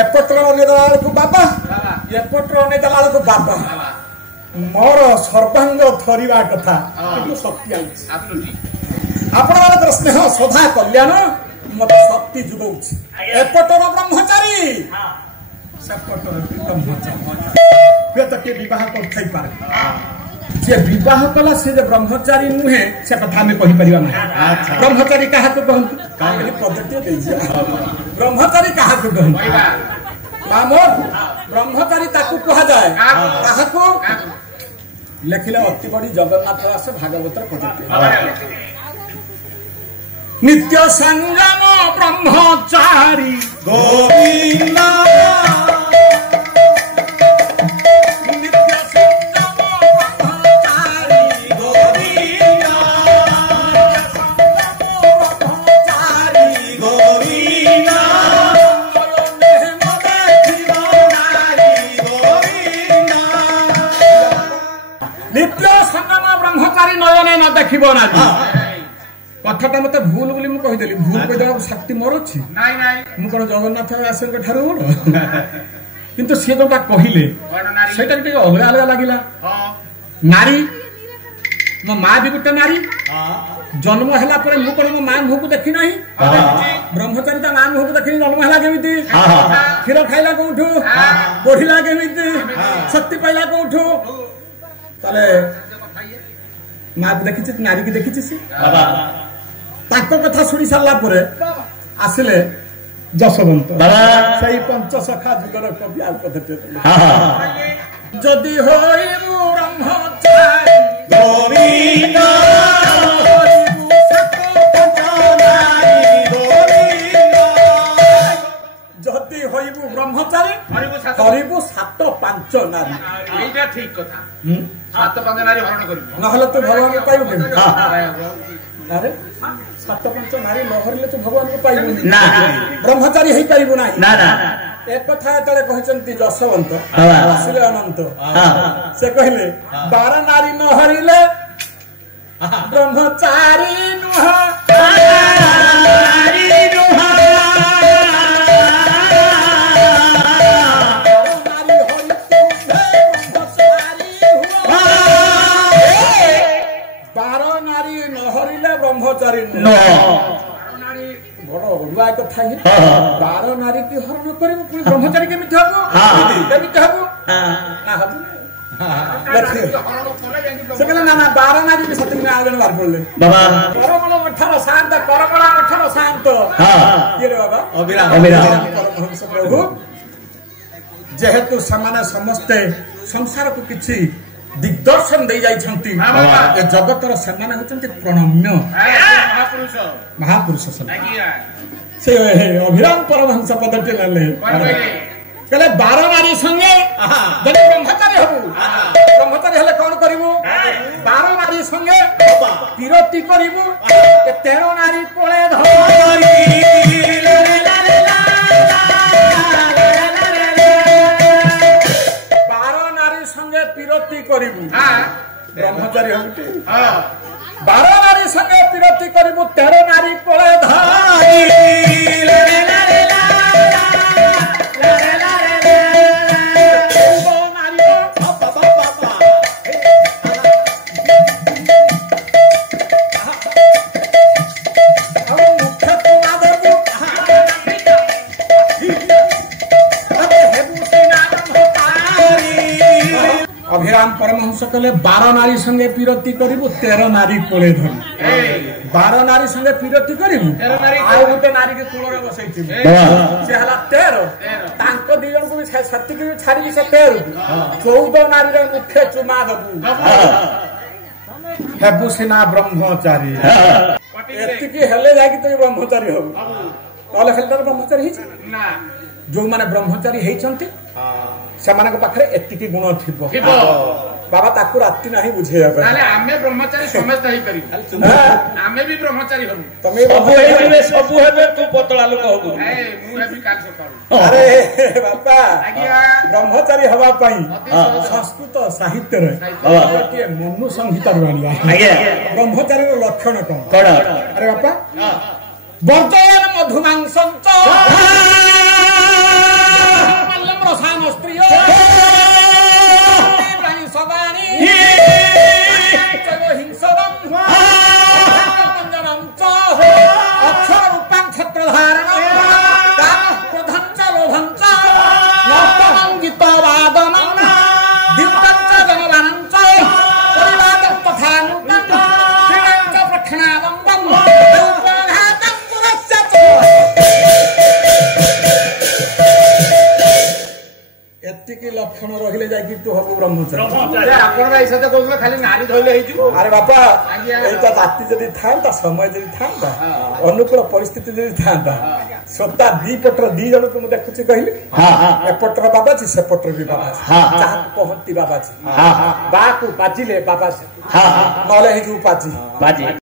एपटर अनेदला को बाबा एपटर अनेदला को बाबा मोर सर्वांग थरिवा कथा शक्ति आपण स्नेह सदा कल्याण मत शक्ति जुगौछ एपटर ब्रह्मचारी सेपटर ब्रह्मचारी के विवाह कर जे विवाह कला से जे ब्रह्मचारी नुहे से कथा में कहि परिबा ना ब्रह्मचारी कहा को कहंतु काहे पद्धति देछि ब्रह्मचारी कहा को कहंतु मामोर ब्रह्मचारी ताकू कहा जाए कहा को लेखिले अति बड़ी जगन्नाथ दास भागवतर पद्धति नित्य संगम ब्रह्मचारी गोविंदा देखिबो ना कथाटा मते भूल बोली मु कहि देली भूल कहि देला शक्ति मोर अछि नाही नाही मु कोन जगन्नाथ आसन के ठारू बोल किंतु से जोटा कहिले सेटा के अलग अलग लागिला नारी मो मां भी गुटे नारी जन्म हला पर मु कोन मो मां मुह को देखि नाही ब्रह्मचारी ता मां मुह को देखि जन्म हला केमिति खीर खाइला कोठू बढ़िला केमिति शक्ति पाइला कोठू ताले माँ को देखी नारी की देखी कथा शुणी सारा आसिले जशवंत से पंचसखा जुगर कवि पद्धति जदि जदि होइबु ब्रह्मचारी करिबु 7-5 नारी एटा ठीक कथा 7-5 नारी हरण करिबु नहले तो भगवान को पाइबु अरे 7-5 नारी नहरले तो भगवान को पाइबु ना ब्रह्मचारी हेई पाइबु ना ना ना एक कथा तळे कहचंती जशवंत आसिले अनंत से कहले 12 नारी नहरिले ब्रह्मचारी नुह नारी नुह 12 नारी नहरिले ब्रह्मचारी बड़ अड़ुआ कथा 12 नारी की हरण कर ब्रह्मचारी केमिति हबो केमिति हबो ना हबो से कहले ना ना 12 नारी के सत्य में आगन बार पड़ले बाबा परमल मठर शांत करमला मठर शांत के रे बाबा अविराम परमहंस प्रभु जेहेतु समाने समस्त संसार को किछि दिग्दर्शन दे जाई छंती ए जगतर सम्मान होचंती प्रणम्य महापुरुष महापुरुष से अभिराम परमहंस पद्धति लेले कहले 12 नारी संगे जने ब्रह्मचारी हबु ब्रह्मचारी हले कोन करिवु 12 नारी संगे पिरती करिवु 13 नारी कोळे धरी 12 नारी संगे पिरती करिवु ब्रह्मचारी हबु 12 नारी संगे पिरती करिवु 13 नारी कोळे धरी अभिराम परमहंस कहले 12 नारी संगे पिरती करिवु 13 नारी कोळे धरि 12 नारी संगे पिरती करिवु आ गोटे नारी के कोଳରେ बसैछि से हला 13 तांको दी जन को छत्ती के छाड़ी से 13 14 नारी रे मुख्य चुमा दबु हेबु सेना ब्रह्मचारी एति की हेले जाकी तो ब्रह्मचारी हो कहले हेलर ब्रह्मचारी हिच ना जो माने ब्रह्मचारी हेचंती सेमानक पाखरे एतिकी गुण थिबो बाबा ताकू राती नाही बुझेया ताले आमे ब्रह्मचारी समस्त हेई करी आमे भी ब्रह्मचारी हबु तमे सब हेबे तू पतला लोक हबु ए मु हेबी काल सकाळू अरे बापा ब्रह्मचारी हवा पई संस्कृत साहित्य रे के मनु संहिता राणिया ब्रह्मचारी रो लक्षण कोन अरे बापा वर्तमान मधुमांसंच ଲକ୍ଷଣ ରହିଲେ ଯାଇକି ତୁ ହବୁ ବ୍ରହ୍ମଚାରୀ। ଆପଣ ସହିତ କହୁଥିଲେ ଖାଲି ନାରୀ ଧଇଲେ ହେଇଯିବ। ଆରେ ବାପା ଏଇଟା ରାତି ଯଦି ଥାନ୍ତା, ସମୟ ଯଦି ଥାନ୍ତା, ଅନୁକୂଳ ପରିସ୍ଥିତି ଯଦି ଥାନ୍ତା, ସତା ଦି ପଟର ଦି ଜଣକୁ ମୁଁ ଦେଖୁଛି କହିଲି, ଏପଟର ବାବାଜୀ ସେପଟର ବି ବାବାଜୀ, ଯାହାକୁ କହନ୍ତି ବାବାଜୀ, ବାକୁ ବାଜିଲେ ବାବାଜୀ, ନହେଲେ ହେଇଯିବୁ ପାଜି।